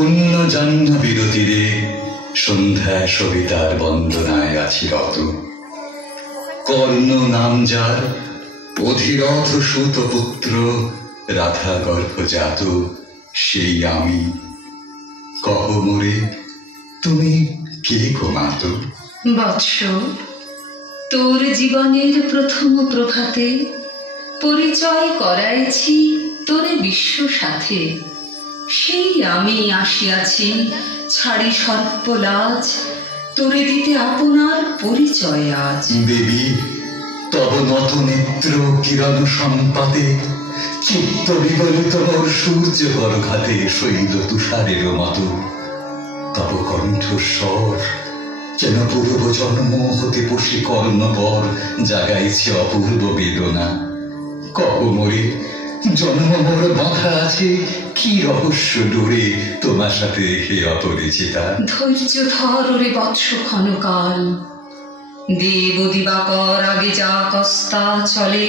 পুণ্য জাহ্নবীর তীরে সন্ধ্যা সবিতার বন্দনায় আছি রত। কর্ণ নাম যার, অধিরথ সুত পুত্র, রাধা গর্ভজাত সেই আমি। কহ মোরে তুমি কে গো মাত? বৎস, তোর জীবনের প্রথম প্রভাতে পরিচয় করাইছি তোরে বিশ্ব সাথে। সেই আমি আসিয়াছি ছাড়ি সর্পলাজ, তোরে দিতে আপনার পরিচয় আজ। দেবী তব নত নেত্র কিরণ সম্পাতে, চিত্ত বিগলিত মোর সূর্য বরঘাতে শৈল তুষারের মতো। তব কণ্ঠস্বর যেন পূর্ব জন্ম হতে বসে কর্ণপর জাগাইছে অপূর্ব বেদনা। কহ মোরে জন্ম মোর বাঁধা আছে কি রহস্য ডোরে তোমার সাথে হে অপরিচিতা। ধৈর্য ধর রে বৎস ক্ষণকাল, দেব দিবাকর আগে যা কস্তা চলে।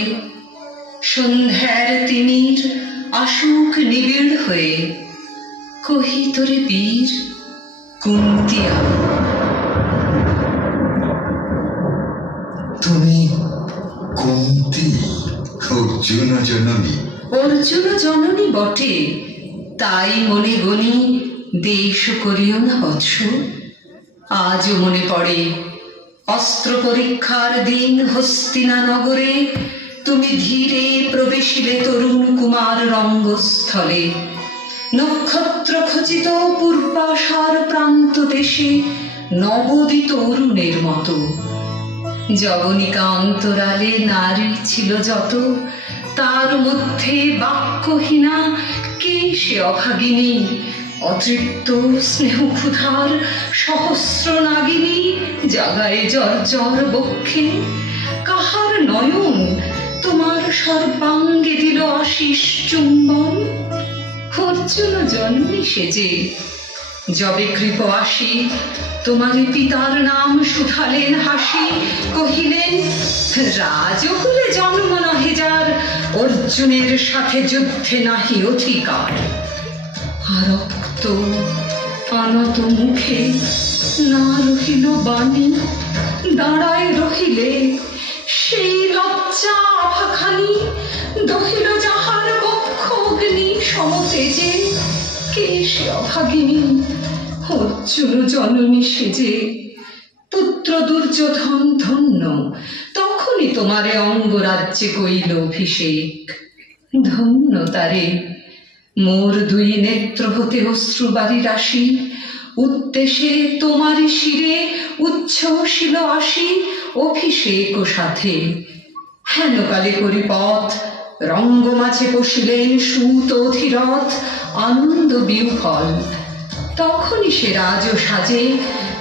সন্ধ্যার তিমির আসুক নিবিড় হয়ে, কহি তোরে বীর কুন্তি আমি। তুমি কুন্তি অর্জুন জননী? অর্জুন জননী বটে, তাই মনে গনি দেশ করিও না বৎস। আজও মনে পড়ে অস্ত্র পরীক্ষার দিন হস্তিনা নগরে, তুমি ধীরে প্রবেশিলে তরুণ কুমার রঙ্গস্থলে। নক্ষত্র খচিত পূর্বাশার প্রান্ত দেশে নবোদিত অরুণের মতো। যবনিকা অন্তরালে নারী ছিল যত, তার মধ্যে বাক্যহীনা কে সে অভাগিনী। অতৃপ্ত স্নেহ ক্ষুধার সহস্র নাগিনী জাগায় জর্জর বক্ষে। কাহার নয়ন তোমার সর্বাঙ্গে দিল আশিস চুম্বন? অর্জুন জননী সেজে যবে কৃপ আসি, তোমার পিতার নাম শুধালেন হাসি। কহিলেন রাজকুলে জন্ম নহে যার, অর্জুনের সাথে যুদ্ধে নাহি অধিকার। রক্ত আনত মুখে না রহিল বাণী, দাঁড়ায় রহিলে সেই লজ্জা আভাখানি। দহিল যাহার বক্ষ অগ্নি সমতেজে, কে সে অভাগিনী? অর্জুন জননী সেজে। পুত্র দুর্যোধন ধন্য, তখনই তোমারে অঙ্গরাজ্যে কইল অভিষেক। ধন্য তারে, মোর দুই নেত্র হতে অশ্রুবারি রাশি। উদ্দেশে তোমারই শিরে উচ্ছ্বসিল আসি অভিষেক ও সাথে। হেনকালে করি পথ রঙ্গ মাঝে বসিলেন সুত অধিরথ আনন্দ বিহ্বল। তখনই সে রাজ সাজে,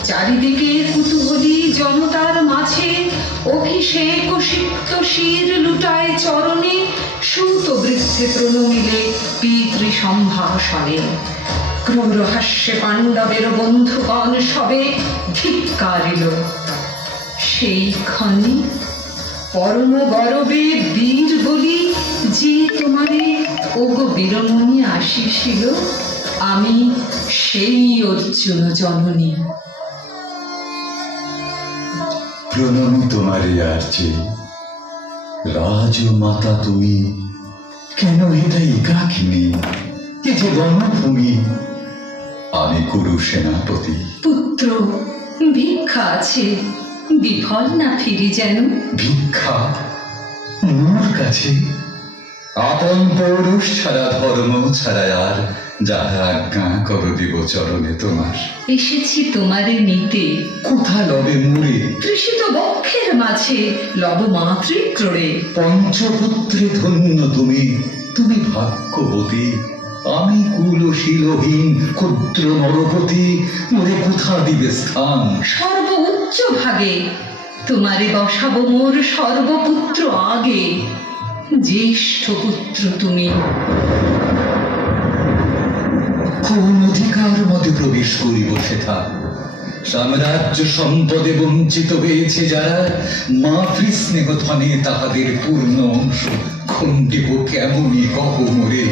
চারিদিকে কুতূহলী জনতার মাঝে। অভিষেক ও সিক্ত শির লুটায় চরণে, সুত বৃদ্ধে প্রণমিলে পিতৃ সম্ভাষণে। ক্রূর হাস্যে পাণ্ডবের বন্ধুগণ সবে ধিক্কারিল। সেই ক্ষণে পরম গরবে বীর বলি, যে তোমারে ওগো বীরমণি আসিছিল, আমি সেই অর্জুন জননী। প্রণামী তোমারে আর্যে, রাজমাতা তুমি। কেন এটা একাকিনী, এ যে বনভূমি। আমি কুরু সেনাপতি। পুত্র ভিক্ষা আছে, বিফল না ফিরি যেন। ভিক্ষা মোর কাছে? আপন পৌরুষ ছাড়া ধর্ম ছাড়া আর যাহা আজ্ঞা কর দিব চরণে তোমার। এসেছি তোমারে নিতে। কোথা লবে মুড়ে? তৃষিত বক্ষের মাঝে লব মাতৃক্রোড়ে। পঞ্চপুত্রে ধন্য তুমি, তুমি ভাগ্যবতী। আমি কুলশীলহীন ক্ষুদ্র নরপতি, মোরে কোথা দিবে স্থান? সর্ব উচ্চ ভাগে তোমারে বসাবো মোর সর্বপুত্র আগে। জ্যেষ্ঠ পুত্র তুমি। কোন অধিকার মতে প্রবেশ করিব সেথা? সাম্রাজ্য সম্পদে বঞ্চিত হয়েছে যারা, মাতৃস্নেহ ধনে তাহাদের পূর্ণ অংশ খণ্ডিব কেমনই কহ মোরে।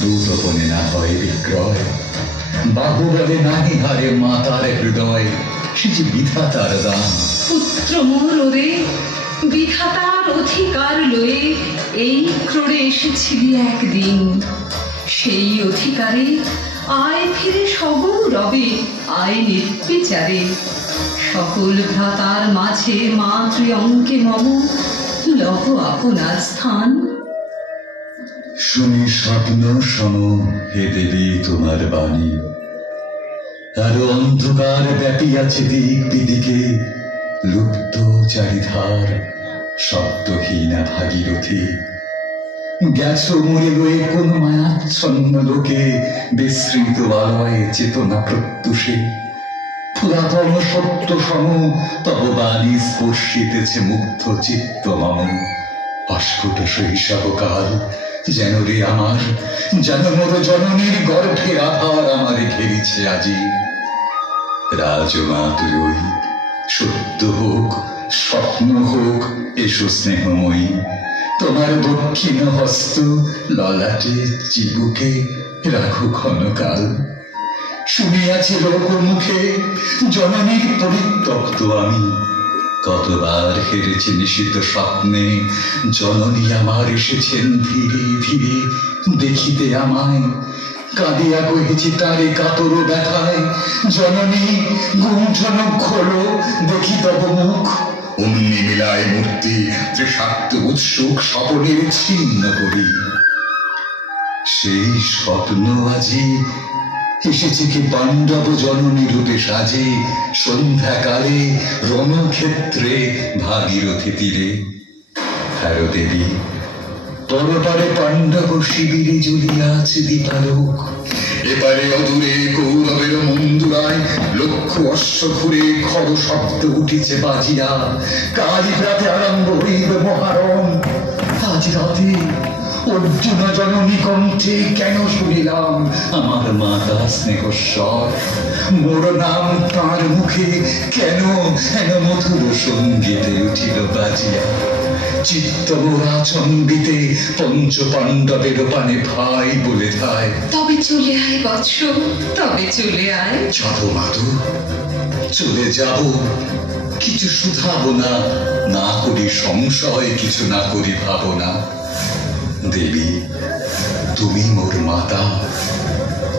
দূতপনে না হয় বিক্রয়, বাহুবলে নাহি হারে মাতার হৃদয়, সে যে বিধাতার দান। পুত্র মোর রে, বিধাতার অধিকার লয়ে এই ক্রোড়ে এসেছিলি একদিন। সেই অধিকারে আয় ফিরে সগৌরবে, আয় নির্বিচারে। সকল ভ্রাতার মাঝে মাতৃ অঙ্কে মম, লহ আপনার স্থান। শুনি স্বপ্ন সম হে দেবী তোমার বাণী, আরো অন্ধকার ব্যাপিয়াছে দিক বিদিকে, লুপ্ত চারিধার শব্দহীনা ভাগীরথী। গেছ মরে লয়ে কোন মায়াচ্ছন্ন লোকে, বিস্মৃত আলয় চেতনা প্রত্যুষে। পুরাতন সত্য সম তব বাণী স্পর্শিতেছে মুগ্ধ চিত্ত মম। অস্ফুট শৈশবকাল যেন রে আমার, যেন মোর জননীর গর্ভের আধার আমারে ঘেরিছে আজি। রাজমাতুরই সত্য হোক স্বপ্ন হোক, এসো স্নেহময়ী, তোমার দক্ষিণ হস্ত ললাটে চিবুকে রাখো ক্ষণকাল। শুনিয়াছি লোক মুখে জননীর পরিত্যক্ত আমি, কতবার হেরেছি নিশিত স্বপ্নে, জননী আমার এসেছেন ধীরে ধীরে দেখিতে আমায়। কাঁদিয়া কহেছি তারে কাতর ব্যথায়, জননী গুঞ্জন খোলো দেখি তব মুখ। অমনি মিলায় মূর্তি তৃষাক্ত উৎসুক স্বপনের ছিন্ন করি। সেই স্বপ্ন আজি এসেছে কি পাণ্ডব জননী রূপে সাজে, সন্ধ্যাকালে রণক্ষেত্রে ভাগীরথী তীরে। হ্যারো দেবী, তরপারে পাণ্ডব শিবিরে জ্বলিয়া আছে দীপালোক। এপারে অদূরে কৌরবের মন্দুরায় লক্ষ অশ্ব ঘুরে খর শব্দ উঠিছে বাজিয়া। কাল রাতে আরম্ভ হইবে মহারণ। আজ রাতে অর্জুন জননী কণ্ঠে কেন শুনিলাম আমার মাতা স্নেহস্বর। মোর নাম তার মুখে কেন এন মধুর সঙ্গীতে উঠিল বাজিয়া। চিত্ত মোরা চম্বিতে পঞ্চ পাণ্ডবের পানে ভাই বলে ধায়। তবে চলে আয় বৎস, তবে চলে আয়। যাব মাধু, চলে যাব, কিছু শুধাবো না, না করি সংশয়, কিছু না করি ভাবনা। দেবী তুমি মোর মাতা,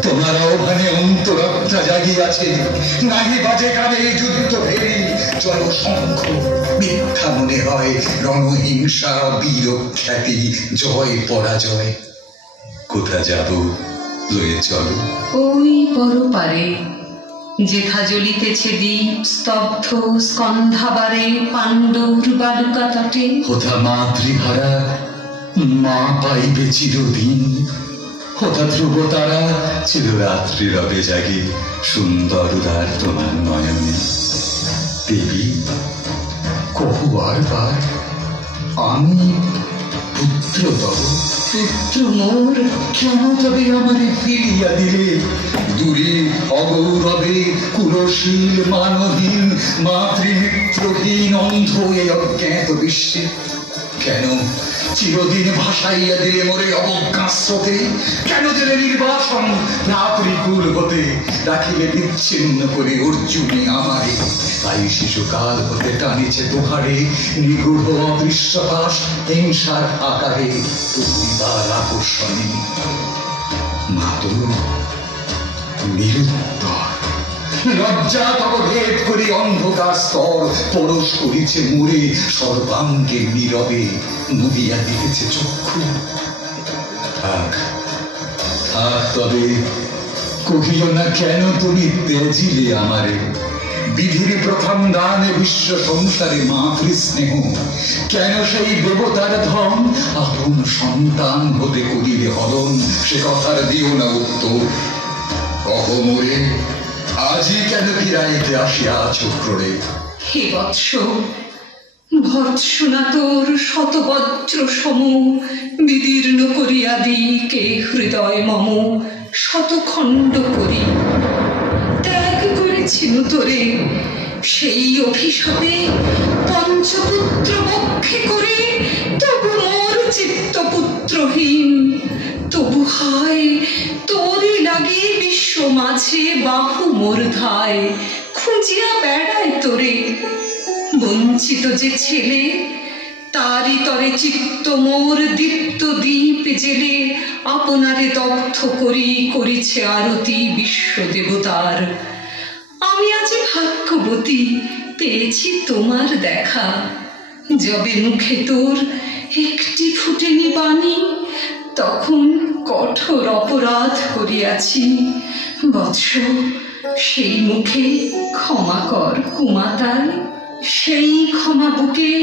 তোমার আহ্বানে অন্তরাত্মা জাগিয়াছে। নাহি বাজে কানে যুদ্ধ ভেরি জলশঙ্খ, মিথ্যা মনে হয় রণহিংসা বীর খ্যাতি জয় পরাজয়। কোথা যাব লয়ে চলো। ওই পরপারে যেথা জ্বলিতেছে দ্বীপ স্তব্ধ স্কন্ধাবারে পাণ্ডুর বালুকা তটে। কোথা মাতৃহারা মা পাইবে চিরদিন, কোথা ধ্রুব তারা চিররাত্রি রবে জাগে সুন্দর উদার তোমার নয়নে। দেবী কহু বারবার আমি পুত্র তব। পুত্র মোর, কেন তবে আমারে ফিরিয়া দিলে দূরে অগৌরবে কুলশীল মানহীন মাতৃমিত্রহীন অন্ধ এই অজ্ঞাত বিশ্বে? কেন চিরদিন ভাসাইয়া দিলে মোরে অবজ্ঞাস্রোতে? কেন দিলে নির্বাসন ভ্রাতৃকুল হতে? রাখিলে বিচ্ছিন্ন করে অর্জুনে আমারে। তাই শিশুকাল হতে টানিছে তোহারে নিগূঢ় অদৃশ্যপাশ হিংসার আকারে তুমিবার আকর্ষণে। মাতু নিরুত্তর লজ্জা তব ভেদ করি অন্ধকার স্তর পরশ করিছে মুড়ে সর্বাঙ্গে নীরবে নদিয়া দিতেছে চক্ষু। থাক থাক তবে কহিও না কেন তুমি তেজিলে আমারে। বিধির প্রথম দানে বিশ্ব সংসারে মাতৃস্নেহ, কেন সেই দেবতার ধন আপন সন্তান হতে করিলে হরণ? সে কথার দিও না উত্তর। কহ মোরে আজি কেন ফিরাইতে আসিয়া চক্রে? হে বৎস, ভৎসনা তোর শতবজ্র সম বিদীর্ণ করিয়া দিকে হৃদয় মম শতখণ্ড করি। ত্যাগ করেছিল তোরে সেই অভিশাপে পঞ্চপুত্র বক্ষে করে, তবু মোর চিত্তপুত্রহীন, তবু হায় তোরই লাগি বিশ্ব মাঝে বাহু মোর ধায়, খুঁজিয়া বেড়ায় তোরে। বঞ্চিত যে ছেলে, তারি তরে চিত্ত মোর দীপ্ত দীপ জেলে, আপনারে দগ্ধ করি করিছে আরতি বিশ্ব দেবতার। আমি আজ ভাগ্যবতী, পেয়েছি তোমার দেখা। যবে মুখে তোর একটি ফুটেনি বাণী, তখন কঠোর অপরাধ করিয়াছি। বৎস, সেই মুখে ক্ষমা কর কুমাতায়, সেই ক্ষমা বুকে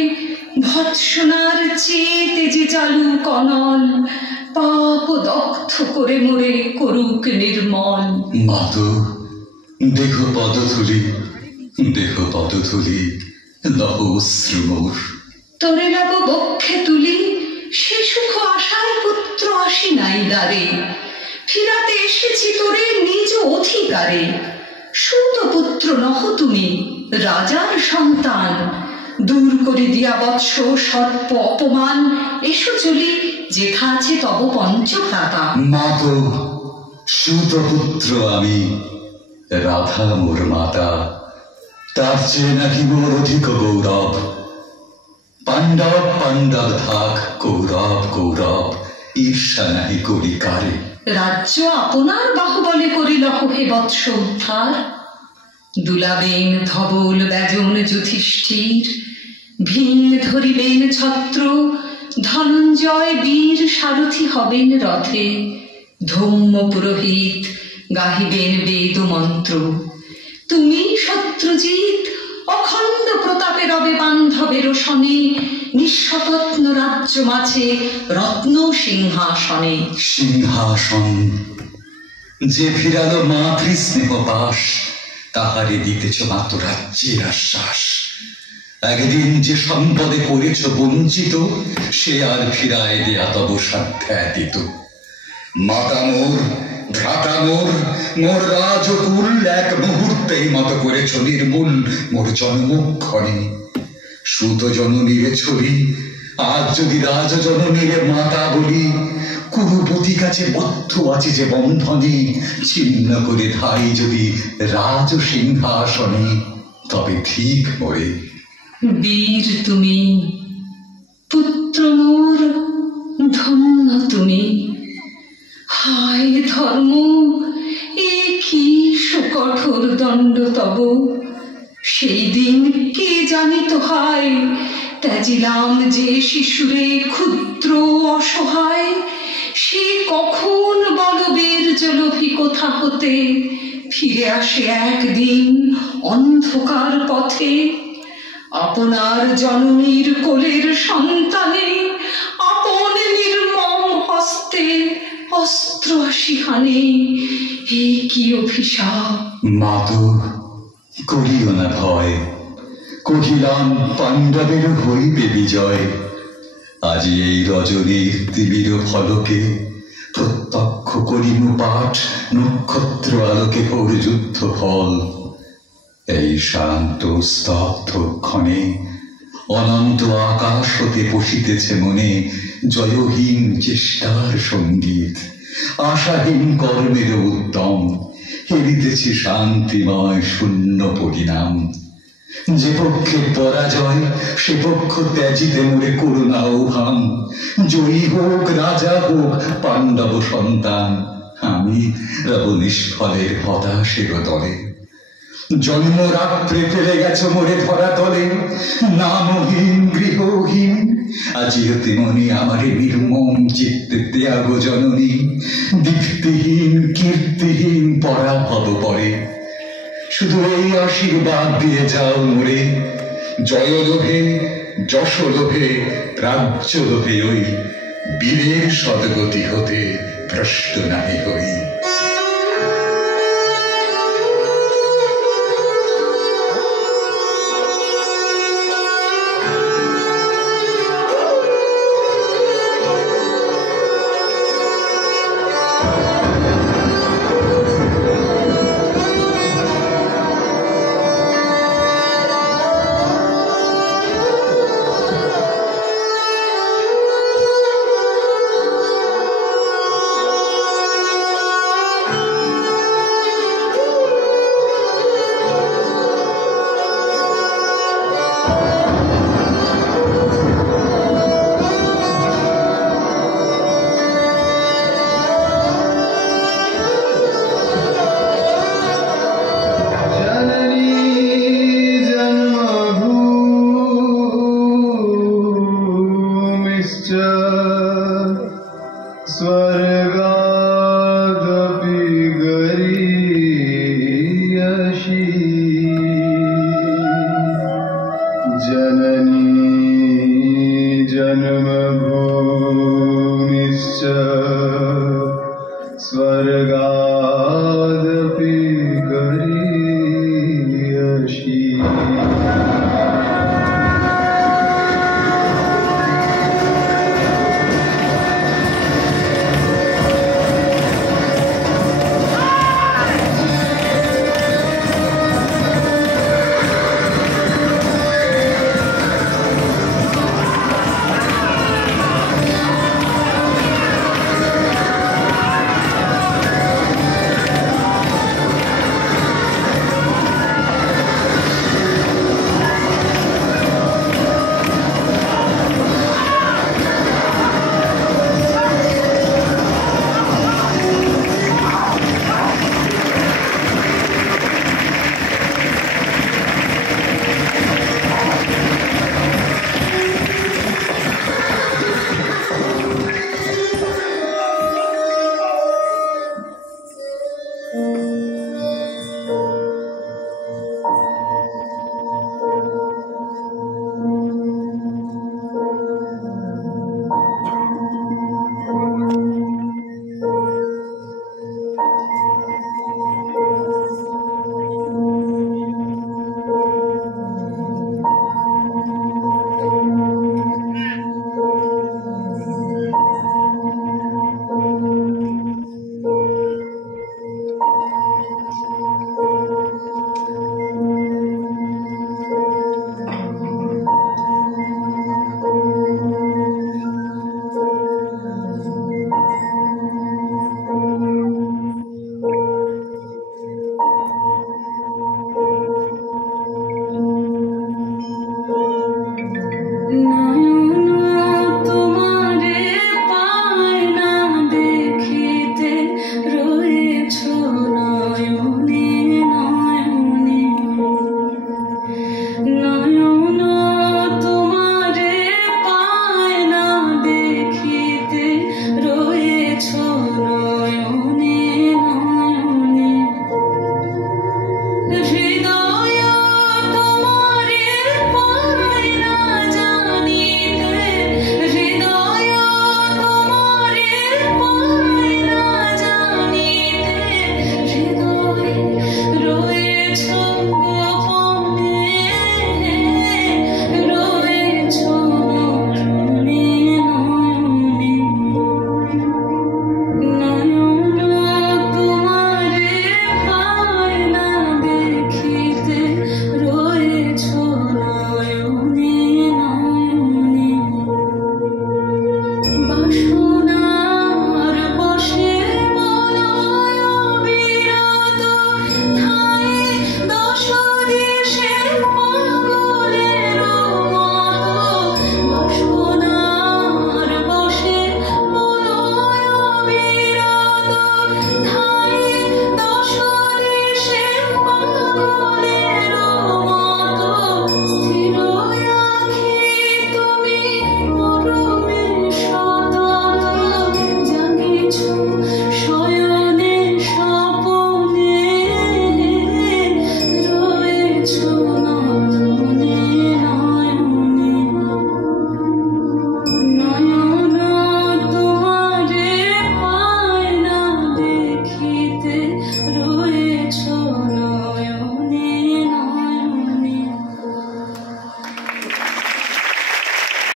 ভৎসনার চেয়ে তেজে চালু কনল, পাপ দগ্ধ করে মোরে করুক নির্মল। মাতো, দেহ পদধূলি, দেহ পদধূলি, লহ অশ্রু মোর। তোরে লব বক্ষে তুলি, সে সুখ আশায় পুত্র আসি নাই দ্বারে। ফিরাতে এসেছি তোরে নিজ অধিকারে। সুত পুত্র নহ তুমি, রাজার সন্তান। দূর করে দিয়া বৎস সর্প অপমান, এসো চলি যেথা আছে তব পঞ্চভ্রাতা। মাতো, সুতপুত্র আমি, রাধা মোর মাতা। তার চেয়ে নাকি মোর অধিক গৌরব। পাণ্ডব পাণ্ডব থাক, কৌরব কৌরব, ঈর্ষা নাহি করি কারে। রাজ্য আপনার বাহুবলে করিলহ হে বৎস উদ্ধার। দুলাবেন ধবল ব্যজন যুধিষ্ঠির, ভীম ধরিবেন ছত্র, ধনঞ্জয় বীর সারথি হবেন রথে। ধৌম্য পুরোহিত গাহিবেন বেদ মন্ত্র। তুমি শত্রুজিৎ অখণ্ড প্রতাপে রবে বান্ধবের শনে, নিঃস্বপ্ন রাজ্য মাঝে রত্ন সিংহাসনে। সিংহাসন যে ফিরালো মাতৃস্নেহ পাশ, তাহারে দিতেছ মাত্র রাজ্যের আশ্বাস। একদিন যে সম্পদে করেছ বঞ্চিত, সে আর ফিরায় দেয়া তব সাধ্যাতীত। মাতা মোর, ভ্রাতা মোর, মোর রাজকুল এক মুহূর্তেই মত করেছ নির্মূল মোর জন্মক্ষণে। সুত জননীরে ছবি, আজ যদি রাজ জননীরে মাতা বলি, কুরুপতি কাছে বদ্ধ আছে যে বন্ধনে, ছিন্ন করে ধাই যদি রাজ সিংহাসনে, তবে ঠিক মোরে। বীর তুমি, পুত্র মোর ধন্য তুমি। হায় ধর্ম, এ কি সুকঠোর দণ্ড তব। সেই দিন কে জানিত হায়, ত্যাজিলাম যে শিশুরে ক্ষুদ্র অসহায়। সে কখন বলবীর জলভি কোথা হতে, ফিরে আসে একদিন অন্ধকার পথে। আপনার জননীর কোলের সন্তানে, আপন নির্মম হস্তে অস্ত্র আসি হানে। এ কি অভিশাপ। মাতো, করিও না ভয়, কহিলাম পাণ্ডবের হইবে বিজয়। আজি এই রজনীর তিমির ফলকে, প্রত্যক্ষ করিনু পাঠ নক্ষত্র আলোকে ওর যুদ্ধ ফল। এই শান্ত স্তব্ধ ক্ষণে অনন্ত আকাশ হতে পশিতেছে মনে জয়হীন চেষ্টার সঙ্গীত, আশাহীন কর্মের উদ্যম। হেরিতেছি শান্তিময় শূন্য পরিণাম। যে পক্ষে পরাজয়, সে পক্ষ ত্যাজিতে মোরে করুণা ও ভাম। জয়ী হোক রাজা হোক পাণ্ডব সন্তান, আমি রব নিষ্ফলের হতাশের দলে। জন্ম রাত্রে ফেলে গেছ মোরে ধরা তলে, নামহীন গৃহহীন। আজিও তেমনি আমারে নির্মম চিত্তে ত্যাগ জননী। দীপ্তিহীন কীর্তিহীন পরাভব পরে, শুধু এই আশীর্বাদ দিয়ে যাও মোরে। জয় লোভে, যশ লোভে, রাজ্য লোভে ওই বীরের সদ্গতি হতে ভ্রষ্ট নাহি হই। स्वर्गा